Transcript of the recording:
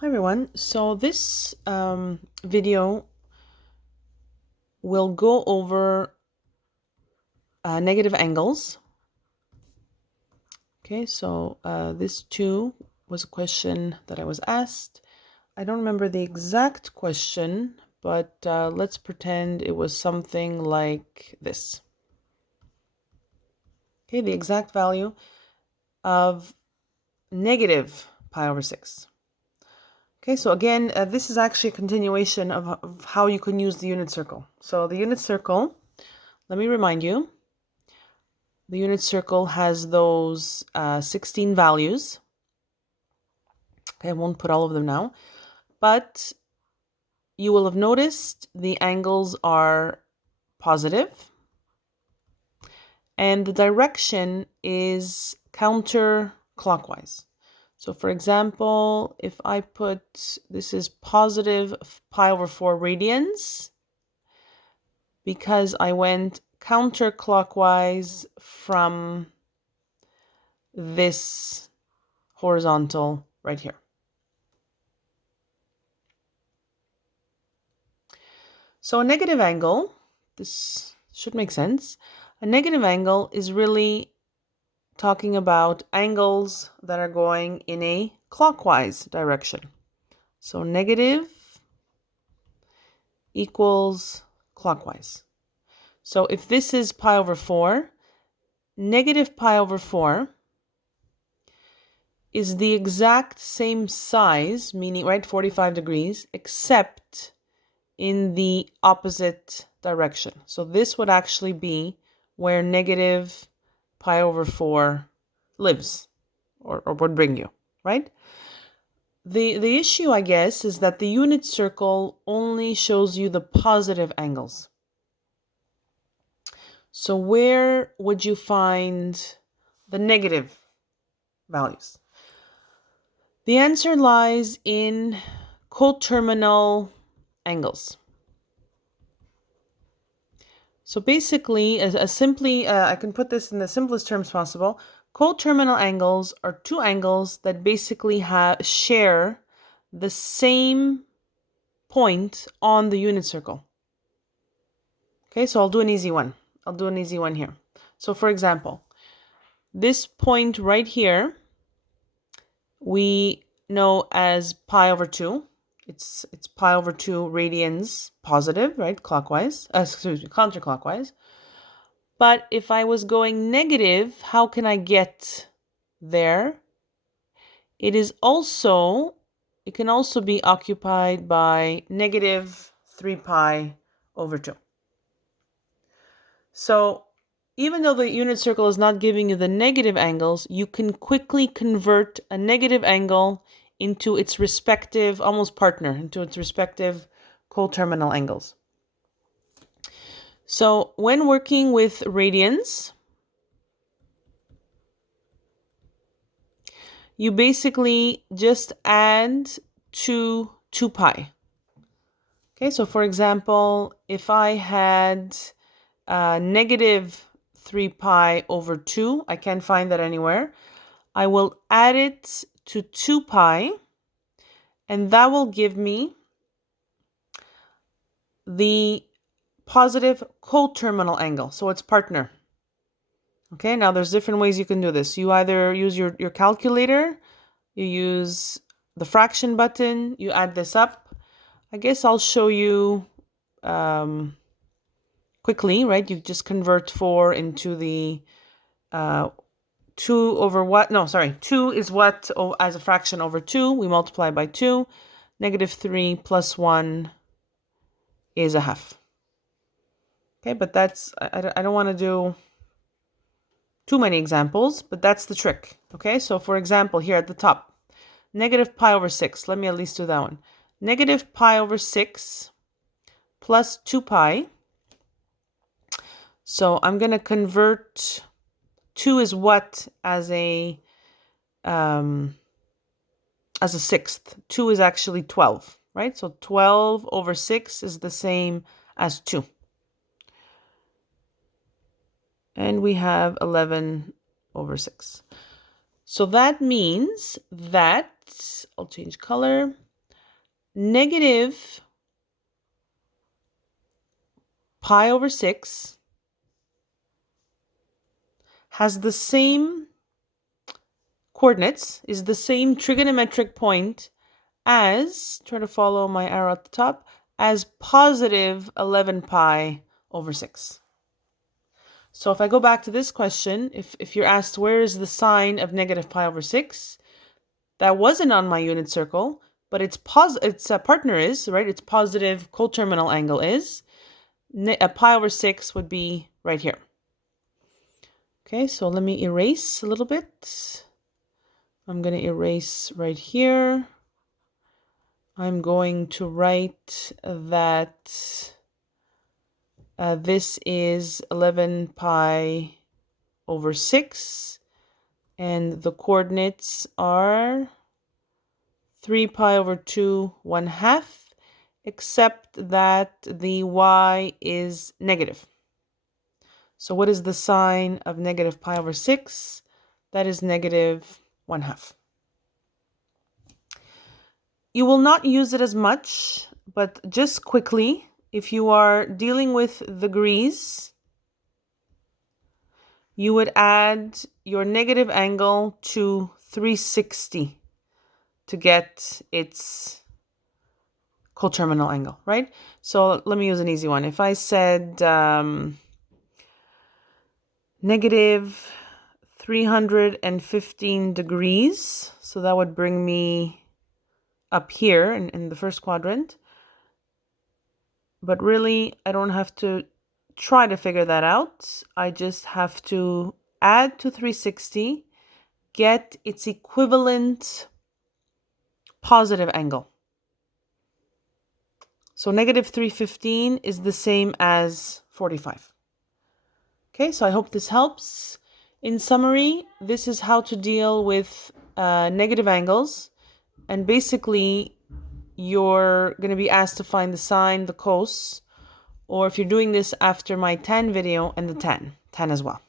Hi everyone. So this video will go over negative angles. Okay, so this too was a question that I was asked. I don't remember the exact question, but let's pretend it was something like this. Okay, the exact value of negative pi over 6. Okay, so again, this is actually a continuation of how you can use the unit circle. So the unit circle, let me remind you, the unit circle has those 16 values. Okay, I won't put all of them now, but you will have noticed the angles are positive and the direction is counterclockwise. So for example, if I put, this is positive pi over 4 radians, because I went counterclockwise from this horizontal right here. So a negative angle, this should make sense. A negative angle is really talking about angles that are going in a clockwise direction. So negative equals clockwise. So if this is pi over 4, negative pi over 4 is the exact same size, meaning, right, 45 degrees, except in the opposite direction. So this would actually be where negative pi over 4 lives or would bring you, right? The issue, I guess, is that the unit circle only shows you the positive angles. So where would you find the negative values? The answer lies in coterminal angles. So basically, as simply, I can put this in the simplest terms possible. Coterminal angles are two angles that basically share the same point on the unit circle. Okay, so I'll do an easy one. Here. So for example, this point right here, we know as pi over 2. It's pi over 2 radians positive, right? Clockwise. Counterclockwise. But if I was going negative, how can I get there? It can also be occupied by negative 3 pi over 2. So even though the unit circle is not giving you the negative angles, you can quickly convert a negative angle into its respective, almost partner, into its respective coterminal angles. So when working with radians, you basically just add 2 pi. Okay, so for example, if I had negative 3 pi over 2, I can't find that anywhere. I will add it to 2 pi, and that will give me the positive coterminal angle, so it's partner. Okay, now there's different ways you can do this. You either use your calculator, you use the fraction button, you add this up. I guess I'll show you quickly, right? You just convert 4 into the 2 over what? No, sorry. 2 is what as a fraction over 2. We multiply by 2. Negative 3 plus 1 is a half. Okay, but that's, I don't want to do too many examples, but that's the trick. Okay, so for example, here at the top, negative pi over 6. Let me at least do that one. Negative pi over 6 plus 2 pi. So I'm going to convert 2 is what as a sixth. 2 is actually 12, right? So 12 over 6 is the same as 2. And we have 11 over 6. So that means that, I'll change color. negative pi over 6 has the same coordinates, is the same trigonometric point as, try to follow my arrow at the top, as positive 11 pi over 6. So if I go back to this question, if you're asked where is the sign of negative pi over 6, that wasn't on my unit circle, but its partner is, right? Its positive coterminal angle is. A pi over 6 would be right here. Okay, so let me erase a little bit. I'm going to erase right here. I'm going to write that this is 11 pi over 6, and the coordinates are 3 pi over 2, 1/2, except that the y is negative. So what is the sign of negative pi over 6? That is negative 1/2. You will not use it as much, but just quickly, if you are dealing with degrees, you would add your negative angle to 360 to get its coterminal angle, right? So let me use an easy one. If I said negative 315 degrees, so that would bring me up here in the first quadrant. But really, I don't have to try to figure that out. I just have to add to 360, get its equivalent positive angle. So negative 315 is the same as 45. Okay, so I hope this helps. In summary, this is how to deal with negative angles. And basically, you're going to be asked to find the sine, the cos, or if you're doing this after my tan video, and the tan as well.